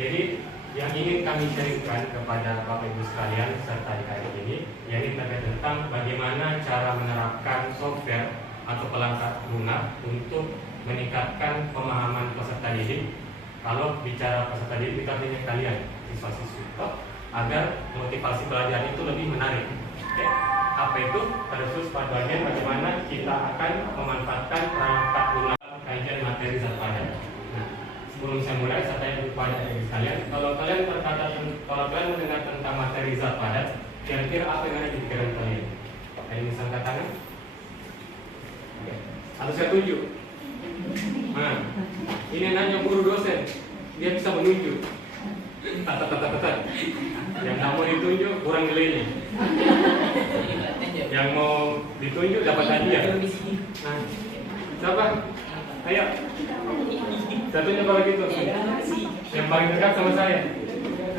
Jadi yang ingin kami sharingkan kepada Bapak Ibu sekalian serta adik-adik ini, yakni terkait tentang bagaimana cara menerapkan software atau pelengkap lunak untuk meningkatkan pemahaman peserta didik. Kalau bicara peserta didik, itu artinya kalian siswa-siswi, agar motivasi belajar itu lebih menarik. Oke. Apa itu? Terkhusus pada bagian bagaimana kita akan memanfaatkan perangkat lunak kajian materi zat padat. Nah, sebelum saya mulai, saya tanya kepada adik sekalian, kalau kalian mendengar tentang materi zat padat, kira-kira apa yang ada di pikiran kalian? Ada yang bisa angkat tangan? Oke. Atau saya tunjuk. Nah, ini nanya guru dosen, dia bisa menunjuk. Yang tak mau ditunjuk kurang nilainya. Yang mau ditunjuk dapat hadiah. Nah, siapa? Ayo. Satunya kalau gitu. Yang paling dekat sama saya.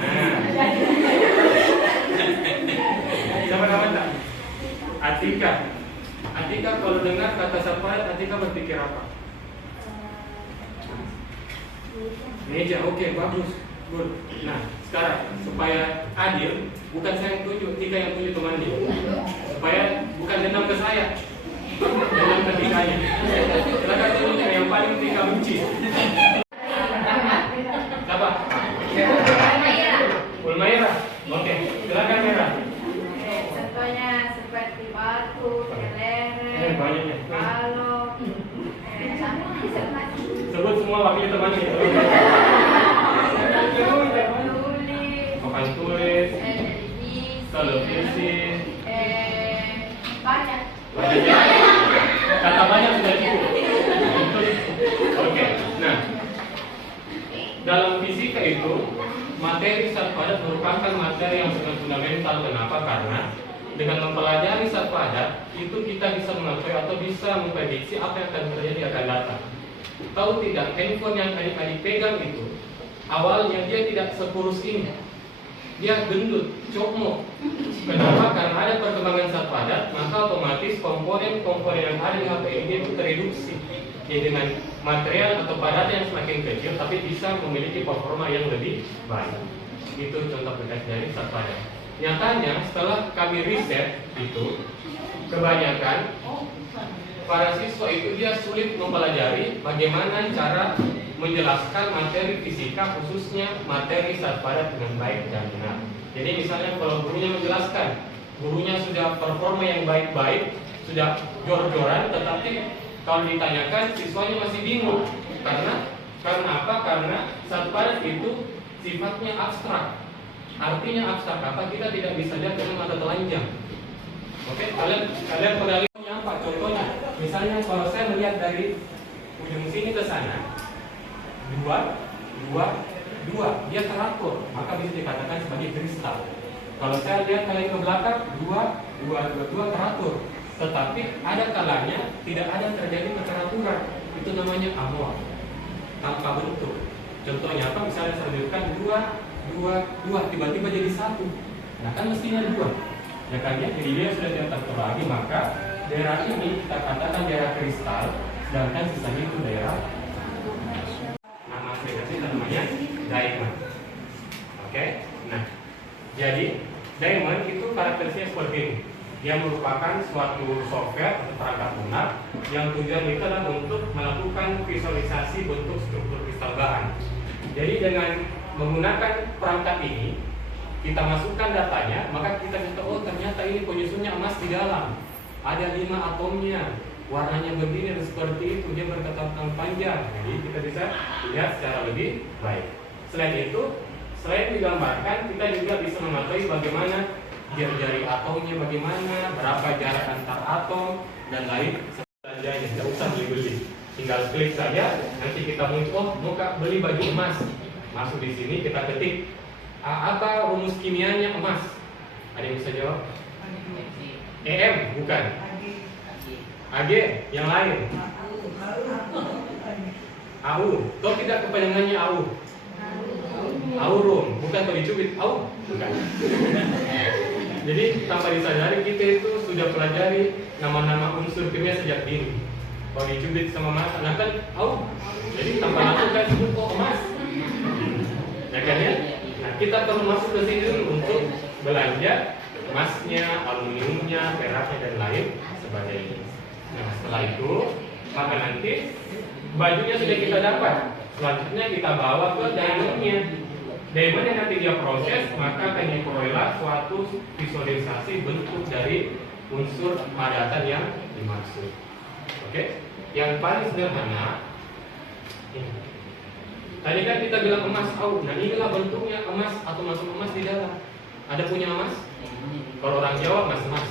Nah. Siapa namanya? Atika. Atika kalau dengar kata sapaan, Atika berpikir apa? Meja, oke, bagus. Good. Nah, sekarang supaya adil, bukan saya yang tunjuk, Tika yang tunjuk temannya. Supaya bukan dendam ke saya, dendam ke Tikanya. Silakan tunjuk yang paling Tika benci. Siapa? Ulmaira. Oke, silakan Merah. Contohnya seperti batu, kelereng, banyaknya. balok, Sebut semua wakil temannya. Papan tulis, televisi, banyak. Kata banyak sudah cukup. Oke. Nah, dalam fisika itu materi zat padat merupakan materi yang sangat fundamental. Kenapa? Karena dengan mempelajari zat padat itu kita bisa mengetahui atau bisa memprediksi apa yang akan terjadi akan datang. Tahu tidak, handphone yang adik-adik pegang itu awalnya dia tidak sekurus ini, dia gendut, cokmok. Kenapa? Karena ada perkembangan zat padat, maka otomatis komponen-komponen yang ada di HP ini itu tereduksi. Jadi dengan material atau padat yang semakin kecil, tapi bisa memiliki performa yang lebih baik. Itu contoh berkas dari zat padat. Nyatanya setelah kami riset itu, kebanyakan para siswa itu dia sulit mempelajari bagaimana cara menjelaskan materi fisika, khususnya materi zat padat dengan baik dan benar. Jadi misalnya kalau gurunya menjelaskan, gurunya sudah performa yang baik-baik, sudah jor-joran, tetapi kalau ditanyakan siswanya masih bingung. Karena apa? Karena zat padat itu sifatnya abstrak. Artinya abstrak apa? Kita tidak bisa lihat dengan mata telanjang. Oke, kalian pernah lihat apa? Contohnya, misalnya kalau saya melihat dari ujung sini ke sana, dua, dia teratur, maka bisa dikatakan sebagai kristal. Kalau saya lihat kali ke belakang, dua teratur. Tetapi ada kalanya tidak ada terjadi keteraturan. Itu namanya amor, tanpa bentuk. Contohnya apa? Misalnya saya tunjukkan dua, tiba-tiba jadi satu. Nah kan mestinya dua. Ya kan ya, jadi dia sudah tidak teratur lagi, maka daerah ini kita katakan daerah kristal, sedangkan sisanya itu daerah. Nama aplikasi namanya diamond. Oke, nah jadi diamond itu karakteristiknya seperti ini. Dia merupakan suatu software atau perangkat lunak yang tujuan itu adalah untuk melakukan visualisasi bentuk struktur kristal bahan. Jadi dengan menggunakan perangkat ini, kita masukkan datanya, maka kita bisa oh ternyata ini penyusunnya emas di dalam. Ada 5 atomnya, warnanya begini dan seperti itu, dia berkekuatan panjang. Jadi kita bisa lihat secara lebih baik. Selain itu, selain digambarkan, kita juga bisa mengetahui bagaimana jari-jari atomnya, bagaimana, berapa jarak antar atom dan lain sebagainya. Tidak usah beli-beli, tinggal klik saja. Nanti kita muncul, oh mau beli baju emas, masuk di sini kita ketik apa rumus kimianya emas. Ada yang bisa jawab? EM bukan. AG yang lain. AU. Toh tidak kepanjangannya AU. Aurum, bukan kalau dicubit AU, bukan. Jadi tanpa disadari kita itu sudah pelajari nama-nama unsur kimia sejak dini. Kalau dicubit sama mata, nah kan AU. Jadi tanpa langsung kan sebut oh emas. Ya kan ya? Nah, kita perlu masuk ke sini dulu untuk belanja emasnya, aluminiumnya, peraknya dan lain sebagainya. Nah, setelah itu, maka nanti bajunya sudah kita dapat. Selanjutnya kita bawa ke diamondnya. Diamond yang nanti dia proses, maka akan diperoleh suatu visualisasi bentuk dari unsur padatan yang dimaksud. Oke? Yang paling sederhana ini. Tadi kan kita bilang emas, nah inilah bentuknya emas atau masuk emas di dalam. Ada punya emas? Kalau orang Jawa emas.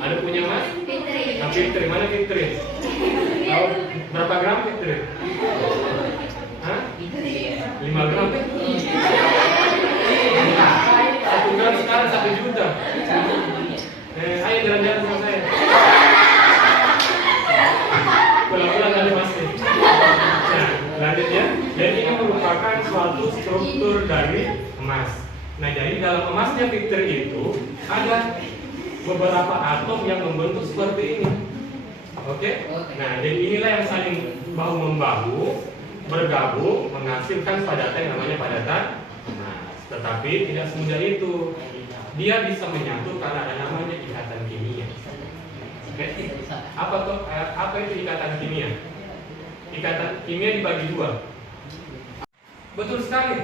Ada punya emas? Nah, Fitri, mana Fitri? Tahu berapa gram Fitri? Hah? 5 gram? 1 gram sekarang 1 juta. Ayo jalan-jalan sama saya. Pulang-pulang ada emasnya. Nah, lanjutnya, jadi ini merupakan suatu struktur dari emas. Nah, jadi dalam emasnya Fitri itu ada beberapa atom yang membentuk seperti ini. Oke? Nah, jadi inilah yang saling bahu-membahu bergabung menghasilkan padatan yang namanya padatan emas. Tetapi tidak semudah itu. Dia bisa menyatu karena ada namanya ikatan kimia. Oke? Apa itu ikatan kimia? Ikatan kimia dibagi dua. Betul sekali.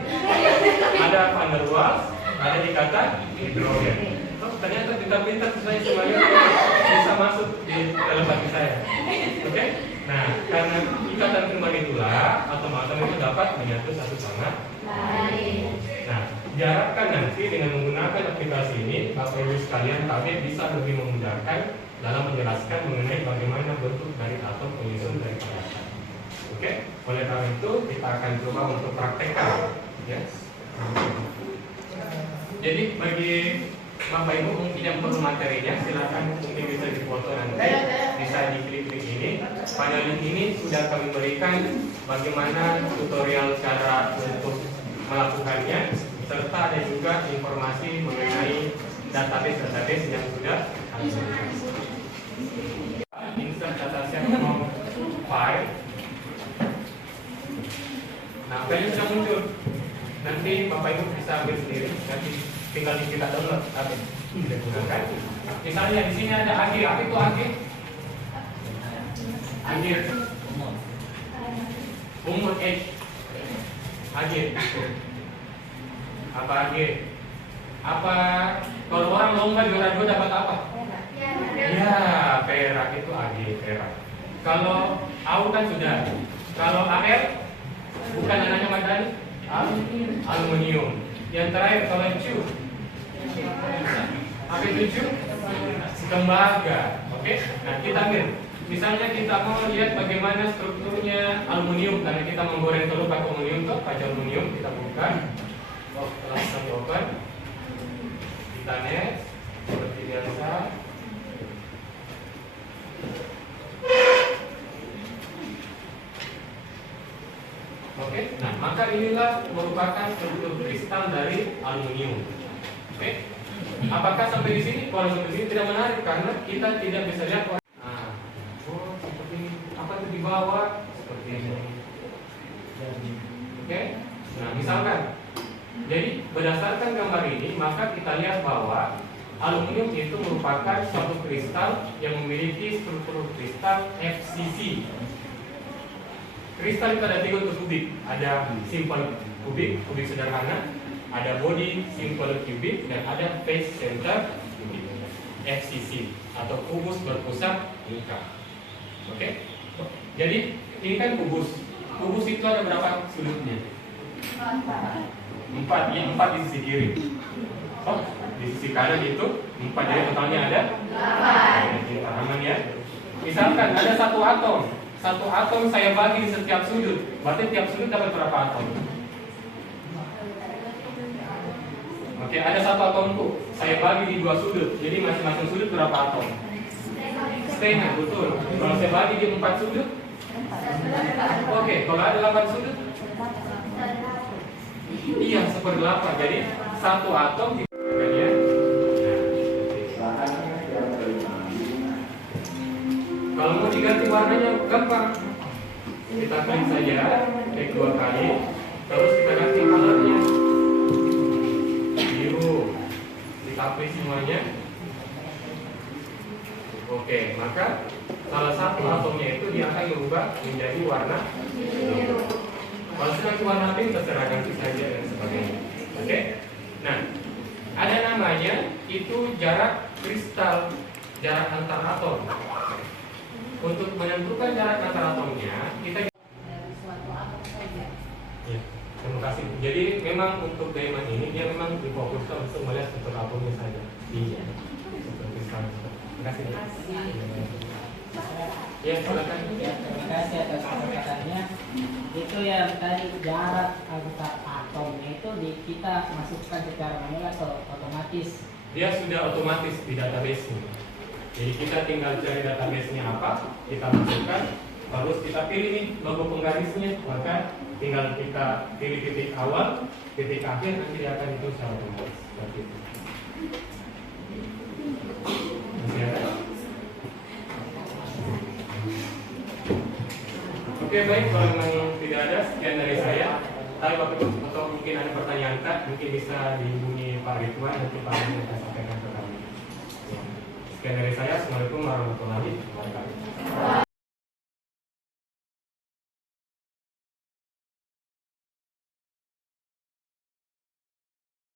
Ada van der Waals, ada ikatan hidrogen. Ternyata pintar-pintar saya semuanya bisa masuk di dalam bagi saya. Oke? Nah, karena ikatan kembali itulah atom-atom itu dapat menyatu satu sama lain. Nah, diharapkan nanti dengan menggunakan aplikasi ini, Bapak Ibu sekalian kami bisa lebih memudahkan dalam menjelaskan mengenai bagaimana bentuk dari atom penyusun dari padatan. Oke? Oleh karena itu kita akan coba untuk praktekkan. Ya. Jadi bagi Bapak Ibu mungkin yang perlu materinya silakan mungkin bisa difoto nanti, bisa diklik-klik ini. Pada link ini sudah kami berikan bagaimana tutorial cara untuk melakukannya, serta ada juga informasi mengenai database yang sudah kami berikan. Insert dataset form file. Nah, filenya sudah muncul. Nanti Bapak Ibu bisa ambil sendiri. Nanti tinggal kita download tapi kita gunakan. Misalnya di sini ada agir, apa itu agir? Agir. Umur H. Agir. Apa agir? Apa kalau orang lomba juara 2 dapat apa? Ya, perak itu agir, perak. Kalau AU kan sudah. Kalau AL bukan anaknya Madani, aluminium. Yang terakhir kalau Cu, apa itu Cu? Tembaga. Oke? Nah, kita ambil. Misalnya kita mau lihat bagaimana strukturnya aluminium, karena kita menggoreng telur pakai aluminium, kaca aluminium kita buka. Setelah kita open, kita next seperti biasa. Oke, nah maka inilah merupakan struktur kristal dari aluminium. Oke, apakah sampai di sini? Kalau sampai di sini tidak menarik karena kita tidak bisa lihat. Nah, seperti ini. Apa itu di bawah? Seperti ini. Oke, nah misalkan, jadi berdasarkan gambar ini maka kita lihat bahwa aluminium itu merupakan suatu kristal yang memiliki struktur kristal FCC. Kristal itu ada 3 untuk kubik, ada simple kubik, kubik sederhana, ada body simple kubik, dan ada face center kubik, FCC atau kubus berpusat lingkar. Oke? Jadi ini kan kubus. Kubus itu ada berapa sudutnya? 4, ya 4 di sisi kiri. Oh, di sisi kanan itu 4, jadi totalnya ada 8. Aman ya? Misalkan ada satu atom saya bagi di setiap sudut, berarti tiap sudut dapat berapa atom? Oke, ada satu atomku, saya bagi di 2 sudut, jadi masing-masing sudut berapa atom? Setengah, betul. Kalau saya bagi di 4 sudut, oke, kalau ada 8 sudut, iya 1/8, jadi satu atom ya. Kalau mau diganti warnanya gampang, kita klik saja X 2 kali, terus kita ganti colornya biru, dikapri semuanya. Oke, maka salah satu atomnya itu dia akan berubah menjadi warna biru. Kalau sudah warna pink terserah ganti saja dan sebagainya. Oke. Nah, ada namanya itu jarak kristal, jarak antar atom. Untuk menentukan jarak antar atomnya, kita dari suatu atom saja. ya, terima kasih. Jadi memang untuk Diamond ini dia memang difokuskan untuk melihat struktur atomnya saja. Iya. Struktur kristal. Terima kasih. Ya, silakan. Ya, terima kasih atas kesempatannya. Itu yang tadi jarak antar atomnya itu kita masukkan secara manual atau otomatis? Dia sudah otomatis di database-nya. Jadi kita tinggal cari database-nya apa, kita masukkan, terus kita pilih nih logo penggarisnya, maka tinggal kita pilih titik awal, titik akhir, nanti dia akan itu secara otomatis seperti itu. Masih ada? Oke, baik, kalau memang tidak ada, sekian dari saya. Tapi waktu itu atau mungkin ada pertanyaan Kak, mungkin bisa dihubungi Pak Ridwan, nanti Pak Ridwan akan sampaikan ke kami. Ya. Sekian dari saya, Assalamualaikum warahmatullahi wabarakatuh.